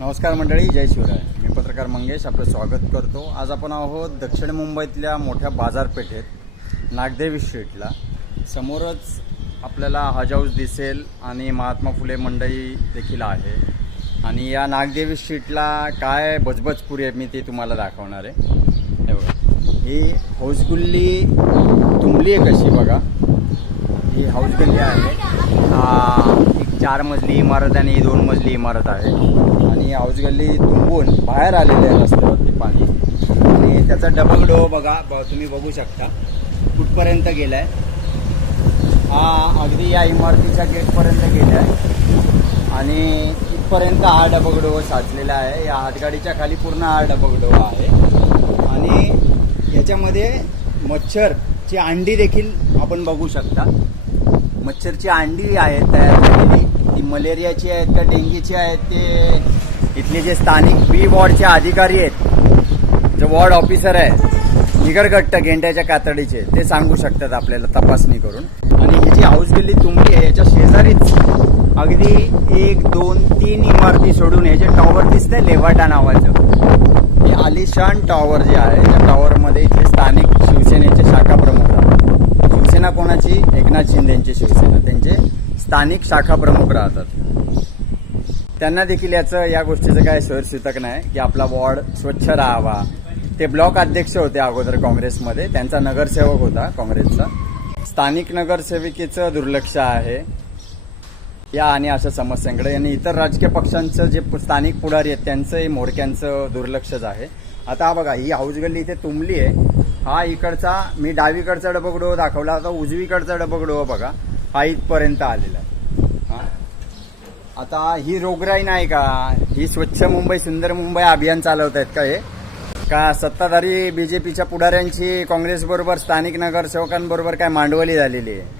नमस्कार मंडळी, जय शिवराय. मी पत्रकार मंगेश आपलं स्वागत करतो. आज आपण आहोत दक्षिण मुंबईतल्या मोठ्या बाजारपेठेत नागदेवी स्ट्रीटला. समोरच आपल्याला हज हाऊस दिसेल आणि महात्मा फुले मंडई देखील आहे. आणि या नागदेवी स्ट्रीटला काय बजबजपुरी आहे मी ते तुम्हाला दाखवणार आहे. हे बघा, ही हाऊसगल्ली तुंबली आहे कशी बघा. ही हाऊसगल्ली आहे. एक 4 मजली इमारत आणि 2 मजली इमारत आहे. आणि हाऊसगल्ली तुंबून बाहेर आलेले आहे रस्त्यावरती पाणी. आणि त्याचा डबल बघा, तुम्ही बघू शकता कुठपर्यंत गेला आहे. हा अगदी या इमारतीच्या गेटपर्यंत गेला आहे. आणि इथपर्यंत हा डबगडो साचलेला आहे. या हातगाडीच्या खाली पूर्ण हा डबगडो आहे. आणि याच्यामध्ये मच्छरची अंडी देखील आपण बघू शकता. मच्छरची अंडी आहेत तयार झालेली. ती मलेरियाची आहेत का डेंगीची आहेत ते इथले जे स्थानिक बी वॉर्डचे अधिकारी आहेत, जो वॉर्ड ऑफिसर आहे निगरगट्ट गेंड्याच्या कातडीचे, ते सांगू शकतात आपल्याला तपासणी करून. आणि ही जी हाऊसगल्ली तुंबली आहे याच्या शेजारीच अगदी 1, 2, 3 इमारती सोडून हे जे टॉवर दिसतंय लेवाटा नावाचं, हे आलिशान टॉवर जे आहे, त्या टॉवरमध्ये इथले स्थानिक शिवसेनेचे शाखा प्रमुख राहतात. शिवसेना कोणाची? एकनाथ शिंदेची शिवसेना. त्यांचे स्थानिक शाखा प्रमुख राहतात. त्यांना देखील या गोष्टीचं काय सैरसूतक नाही की आपला वॉर्ड स्वच्छ राहावा. ते ब्लॉक अध्यक्ष होते अगोदर काँग्रेसमध्ये, त्यांचा नगरसेवक होता काँग्रेसचा. स्थानिक नगरसेविकेचं दुर्लक्ष आहे या आणि अशा समस्यांकडे. आणि इतर राजकीय पक्षांचं जे स्थानिक पुढारी आहेत त्यांचंही मोडक्यांचं दुर्लक्षच आहे. आता हा बघा, ही हाऊसगल्ली इथे तुंबली आहे. हा इकडचा मी डावीकडचा डबगडो दाखवला, आता उजवीकडचा डबगडो बघा, हा इथपर्यंत आलेला. हा आता ही रोगराई नाही का? ही स्वच्छ मुंबई सुंदर मुंबई अभियान चालवत आहेत का? हे का सत्ताधारी बीजेपीच्या पुढाऱ्यांची काँग्रेसबरोबर स्थानिक नगरसेवकांबरोबर काय मांडवली झालेली आहे?